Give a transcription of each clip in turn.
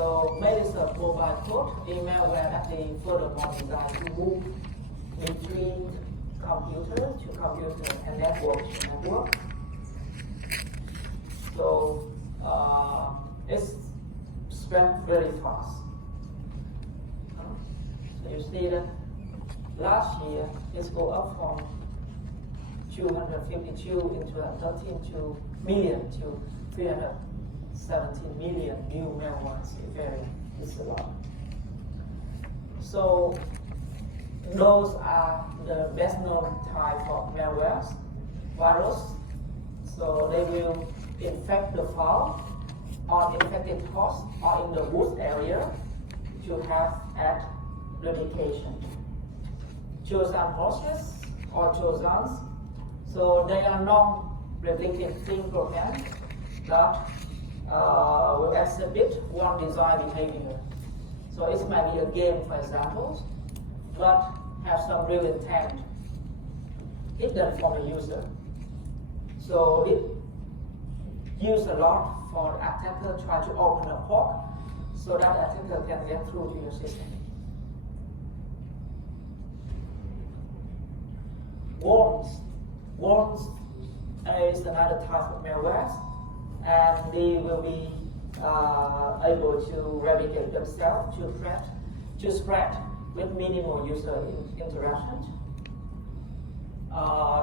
So malicious mobile code malware actually furthermore designed to move between computer to computer and network to network. So it's spread very fast. So you see that last year it's go up from 252 into 13 million to 317 million new malwares. It's a lot. So those are the best known type of malwares, virus. So they will infect the file on infected host or in the boot area to have ad replication. Trojan horses or Trojans, so they are non-replicating programs that will exhibit one desired behavior. So it might be a game, for example, but have some real intent hidden from the user. So it used a lot for the attacker try to open a port so that the attacker can get through to your system. Worms is another type of malware, and they will be able to replicate themselves to spread with minimal user interaction.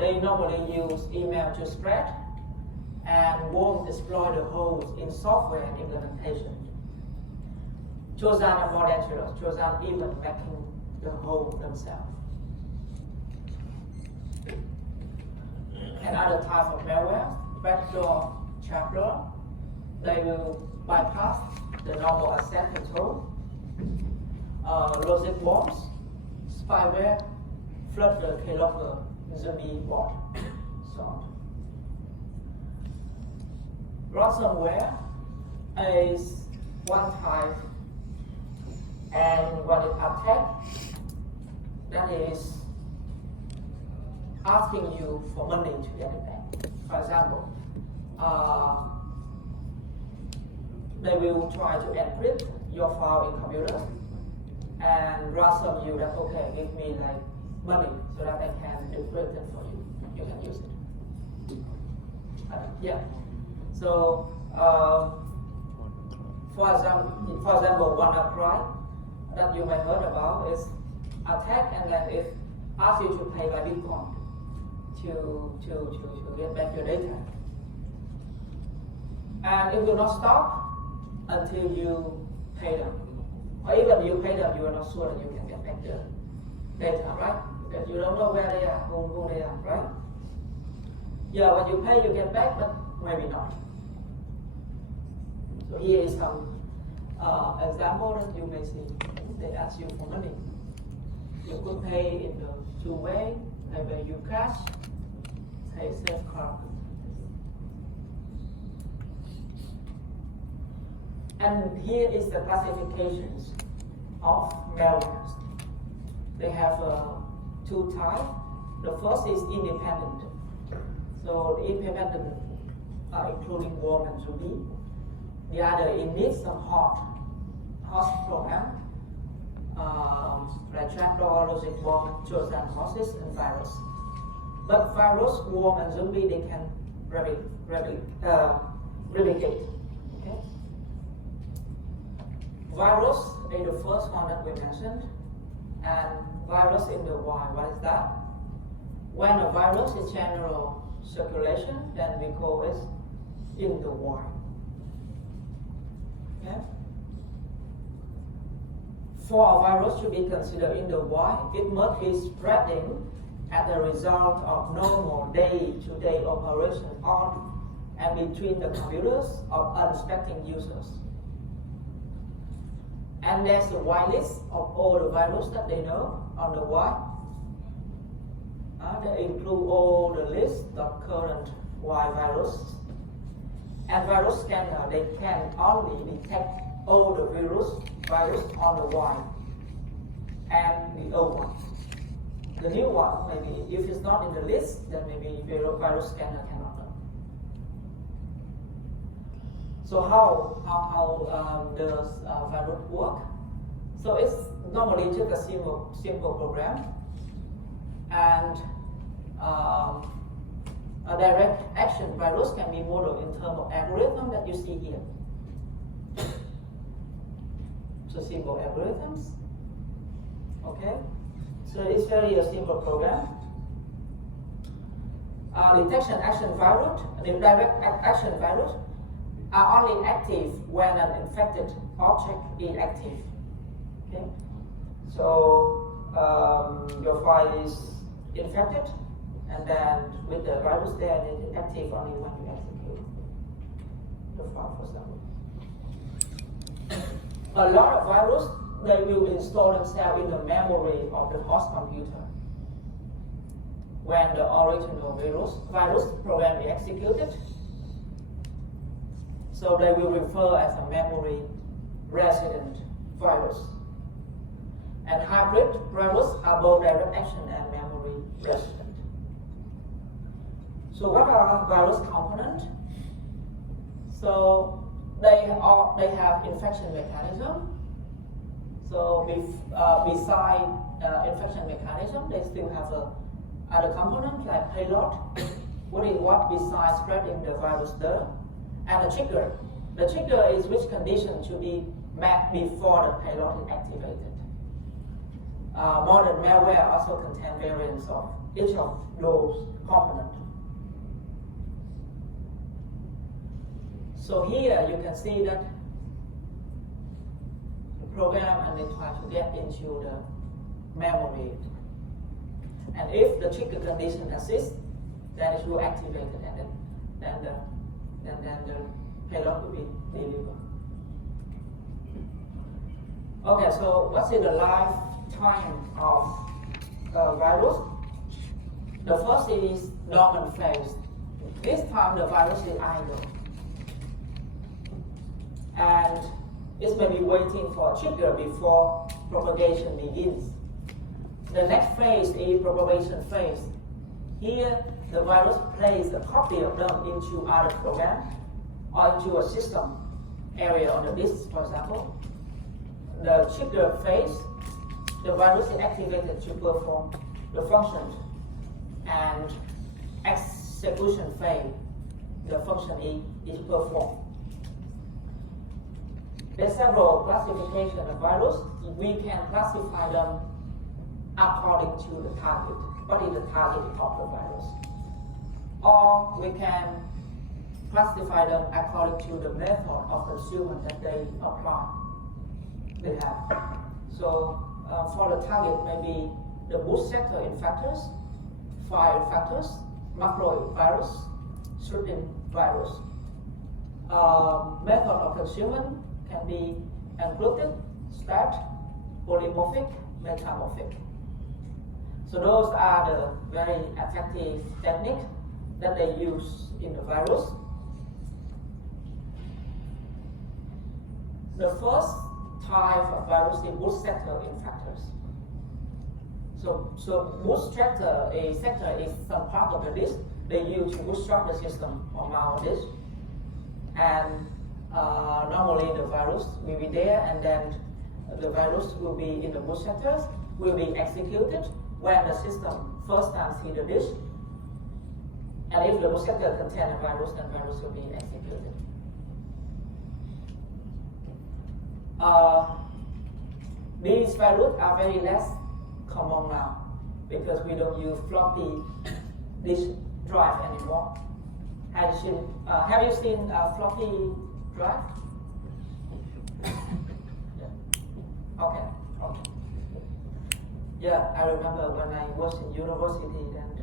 They normally use email to spread, and worms exploit the holes in software implementation. Trojan are more dangerous. Trojan even making the hole themselves. Another type of malware, backdoor trapdoor, they will bypass the normal access control. Logic bombs, spyware, flood the keylogger, zombie bot, sort. Ransomware is one type, and when it attacks, that is asking you for money to get it back. For example, they will try to encrypt your file in computer and ransom you that, okay, give me like money so that I can decrypt it for you. You can use it. Yeah. So, for example, WannaCry that you may heard about is attack, and then it asks you to pay by Bitcoin to get back your data. And it will not stop until you pay them. Or even you pay them, you are not sure that you can get back the data, right? Because you don't know where they are, who they are, right? Yeah, when you pay, you get back, but maybe not. So here is some example that you may see. They ask you for money. You could pay in the two ways, either you cash, pay safe card. And here is the classifications of malwares. They have two types. The first is independent. So the independent are including worm and zombie. The other indeed some host program, like trapdoor, logic bomb, Trojan horses, and virus. But virus, worm, and zombie, they can replicate. Okay? Virus is the first one that we mentioned, and virus in the wild. What is that? When a virus is general circulation, then we call it in the wild. Okay? For a virus to be considered in the wild, it must be spreading as a result of normal day-to-day operation on and between the computers of unsuspecting users. And there's a white list of all the viruses that they know on the wild. They include all the list of current wild viruses. And virus scanner, they can only detect all the virus on the wild and the old one. The new one, maybe if it's not in the list, then maybe virus scanner cannot know. So how does virus work? So it's normally just a simple program, and a direct action virus can be modeled in terms of algorithm that you see here. So simple algorithms. Okay, so it's very a simple program. Detection action virus, the direct action virus are only active when an infected object is active. Okay, so your file is infected, and then with the virus there, it is active only when you execute the file, for example. A lot of viruses, they will install themselves in the memory of the host computer. When the original virus program is executed, so they will refer as a memory resident virus. And hybrid viruses are both direct action and memory resident. So what are virus components? So they have infection mechanism. So beside infection mechanism, they still have other components like payload, what besides spreading the virus there, and the trigger. The trigger is which condition should be met before the payload is activated. Modern malware also contain variants of each of those components. So here you can see that the program and they try to get into the memory. And if the trigger condition exists, then it will activate it, and then the payload will be delivered. Okay, so what's in the lifetime of a virus? The first is dormant phase. This time the virus is idle, and it's maybe waiting for a trigger before propagation begins. The next phase is propagation phase. Here, the virus places a copy of them into other programs or into a system area on the disk, for example. The trigger phase, the virus is activated to perform the function, and execution phase, the function is performed. There's several classifications of virus. We can classify them according to the target. What is the target of the virus? Or we can classify them according to the method of consumer that they apply. They have. So for the target, maybe the boot sector infectors, file infectors, macrovirus, certain virus. Method of consumer can be encrypted, stacked, polymorphic, metamorphic. So those are the very effective techniques that they use in the virus. The first type of virus is bootstrapper infectors. So bootstrapper sector is some part of the disk they use to bootstrap the system on our disk. And normally the virus will be there, and then the virus will be in the bootstrappers, will be executed when the system first time see the disk. And if the bootstrapper contains a virus, then the virus will be executed. These viruses are very less common now because we don't use floppy disk drive anymore. Have you seen a floppy drive? Yeah. Okay. Yeah, I remember when I was in university, and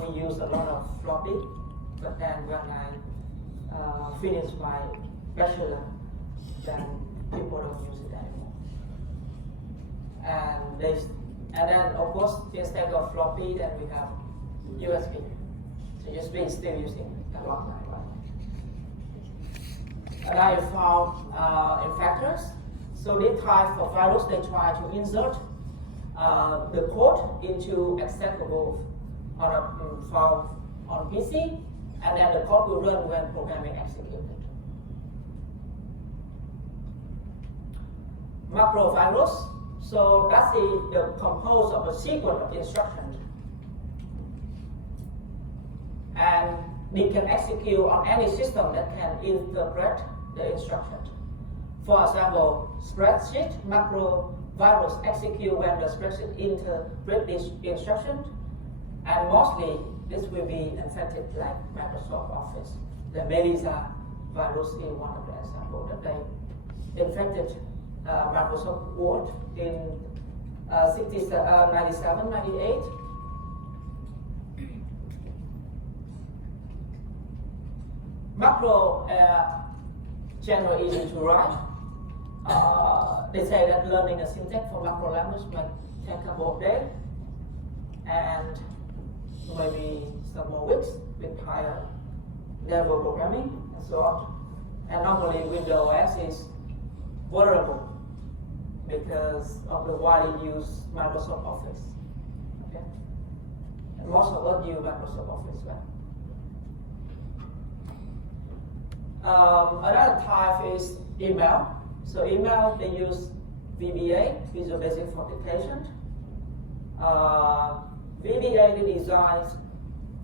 we used a lot of floppy. But then when I finished my bachelor, then people don't use it anymore. And then of course instead of floppy, then we have USB. So USB is still using a long time. And I found infectors. So this type of virus, they try to insert the code into executable on a file on PC, and then the code will run when program is executed. macrovirus. So that's the composed of a sequence of instructions. And they can execute on any system that can interpret the instructions. For example, spreadsheet macrovirus execute when the spreadsheet interpret this instruction, and mostly this will be infected like Microsoft Office. The malicious virus is one of the examples that they infected Microsoft Word in 97, 98. Macro generally easy to write. They say that learning a syntax for macro language might take a couple of days and maybe some more weeks with higher level programming and so on. And normally Windows OS is vulnerable because of the widely used Microsoft Office. Okay? And most of us use Microsoft Office, right? Another type is email. So email, they use VBA, Visual Basic Authentication. VBA is designed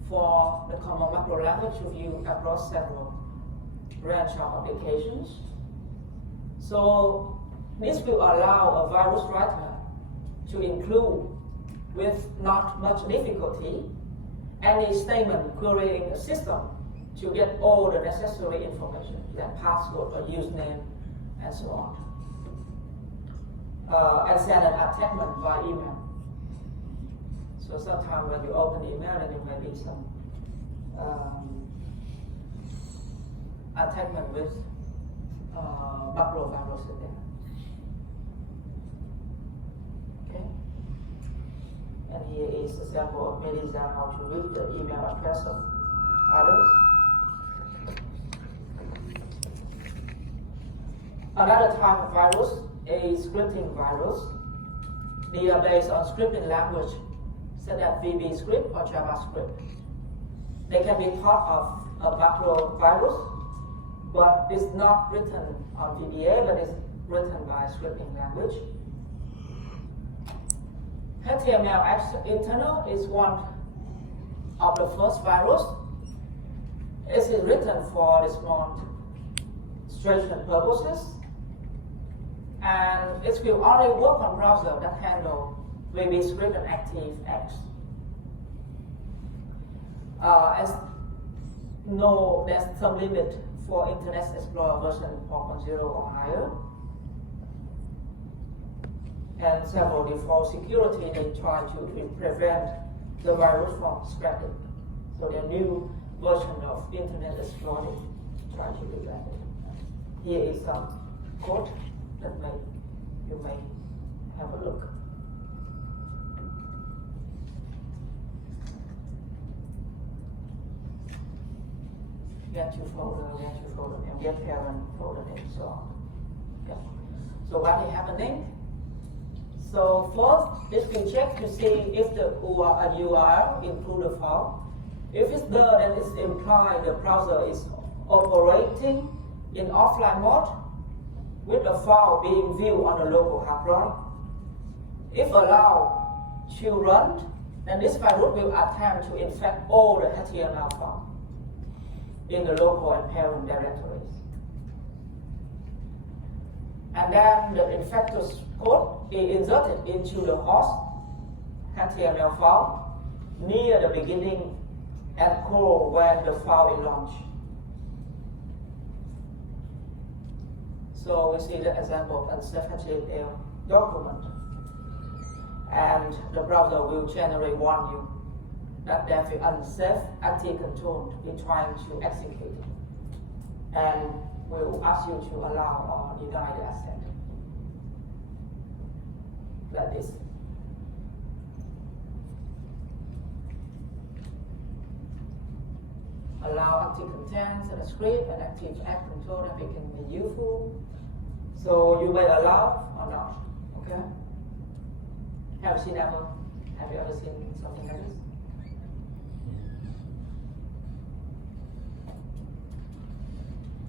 for the common macro language to view across several range of applications. So this will allow a virus writer to include, with not much difficulty, any statement querying a system to get all the necessary information, like password or username, and so on. And send an attachment by email. So sometimes when you open email, then there may be some attachment with macrovirus in there. Okay. And here is a sample of Melissa how to read the email address of others. Another type of virus is scripting virus. They are based on scripting language such as VB script or JavaScript. They can be part of a macro virus, but it's not written on VBA, but it's written by scripting language. HTML internal is one of the first virus. It is written for demonstration purposes, and it will only work on browser that handle VB script and ActiveX. As no, there's some limit for Internet Explorer version 4.0 or higher. And several default security, they try to prevent the virus from spreading. So the new version of Internet Explorer try to prevent it. Here is some code that you may have a look. Get your folder, and get parent folder name, so on. Yeah. So what is happening? So first, this will check to see if the URL include the file. If it's there, then it's implied the browser is operating in offline mode with the file being viewed on the local hard drive. If allowed to run, then this virus will attempt to infect all the HTML files in the local and parent directories. And then the infector's code is inserted into the host HTML file near the beginning and core when the file is launched. So we see the example of unsafe HTML document. And the browser will generate warn you that there is unsafe active control to be trying to execute. And will ask you to allow or deny the access. Like this. Allow active contents and a script and active app control that it can be useful. So you may allow or not. Okay? Have you ever seen something like this?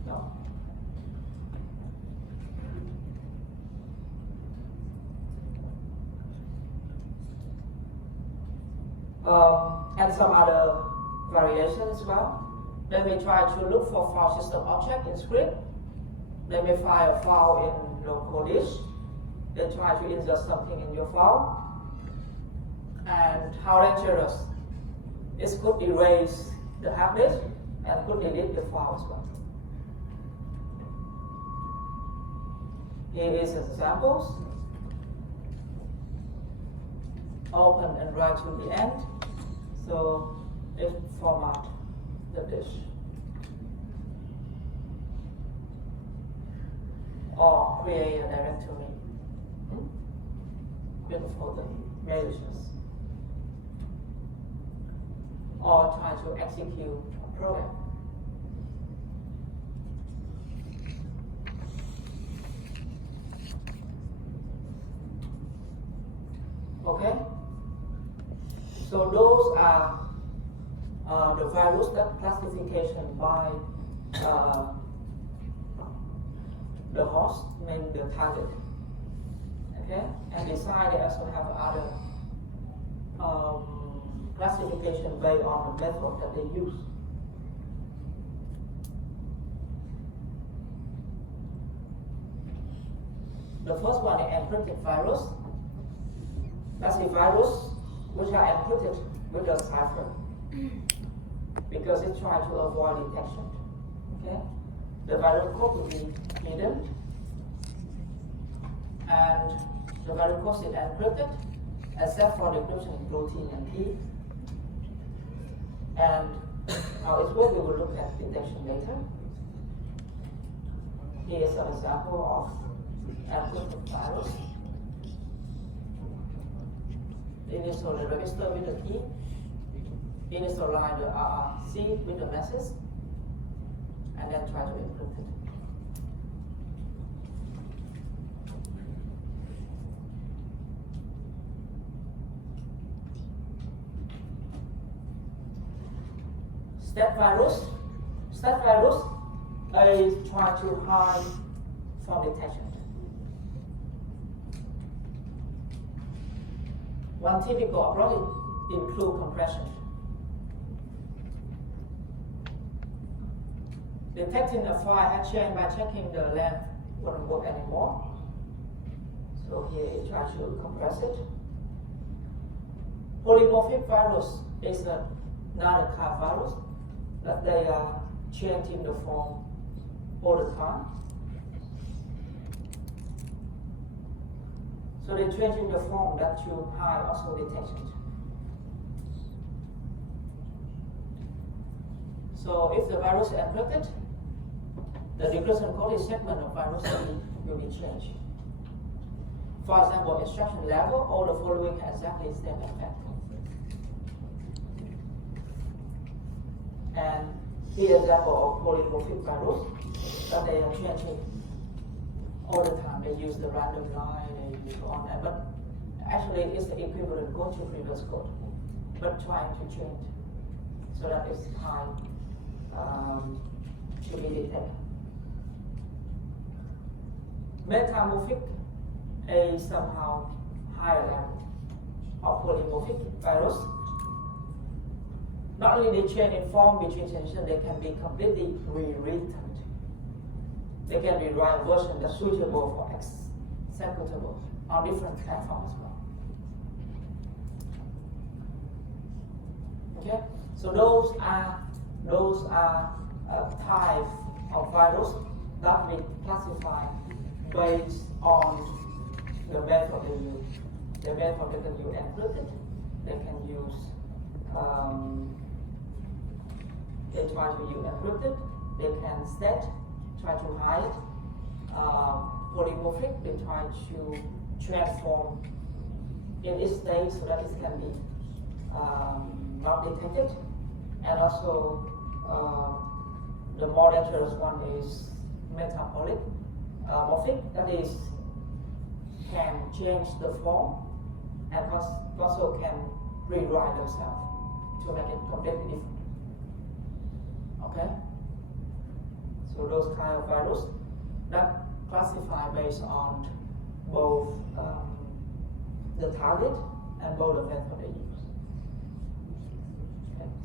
No. and some other variations as well. Then we try to look for file system object in script. Then we find a file in local disk. Then try to insert something in your file. And how dangerous? It could erase the hard disk and could delete the file as well. Here is examples. Open and write to the end. So it format the disk. Or create a directory for the malicious. Or try to execute a program. Okay? So those are the virus that classification by the host, meaning the target. Okay? And beside they also have other classification based on the method that they use. The first one is encrypted virus. That's the virus which are encrypted with a cipher because it tries to avoid detection. Okay? The virus code will be hidden and the virus code is encrypted except for the encryption routine and key. And how it works, we will look at detection later. Here is an example of encrypted virus. Initial the register with the key, initialize the RRC with the message, and then try to encrypt it. Step virus is try to hide from detection. One typical approach includes compression. Detecting a file head chain by checking the length won't work anymore. So here you try to compress it. Polymorphic virus is another kind of virus that they are changing the form all the time. So they're changing the form that you hide also detection. So if the virus is encrypted, the decryption code segment of virus will be changed. For example, instruction level, all the following has exactly the same effect. And here example of polymorphic virus that they are changing all the time. They use the random line, they use on that, but actually it's the equivalent code to previous code, but trying to change so that it's time to be detected. Metamorphic is somehow higher level of polymorphic virus. Not only they change in form between transitions, they can be completely rewritten. They can rewrite a version that's suitable for executable on different platforms as well. Okay, so those are types of virus that we classify based on the method they use. The method they can use encrypted, they can use they try to use encrypted, they can set, try to hide, polymorphic, they try to transform in its state so that it can be not detected, and also the more dangerous one is metabolic, morphic, that is can change the form and also can rewrite themselves to make it completely different. Okay? So those kind of virus that classify based on both the target and both the method they use.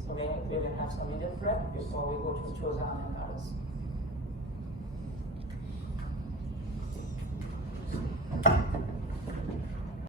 So we will have some immediate threat before we go to Chosan and others.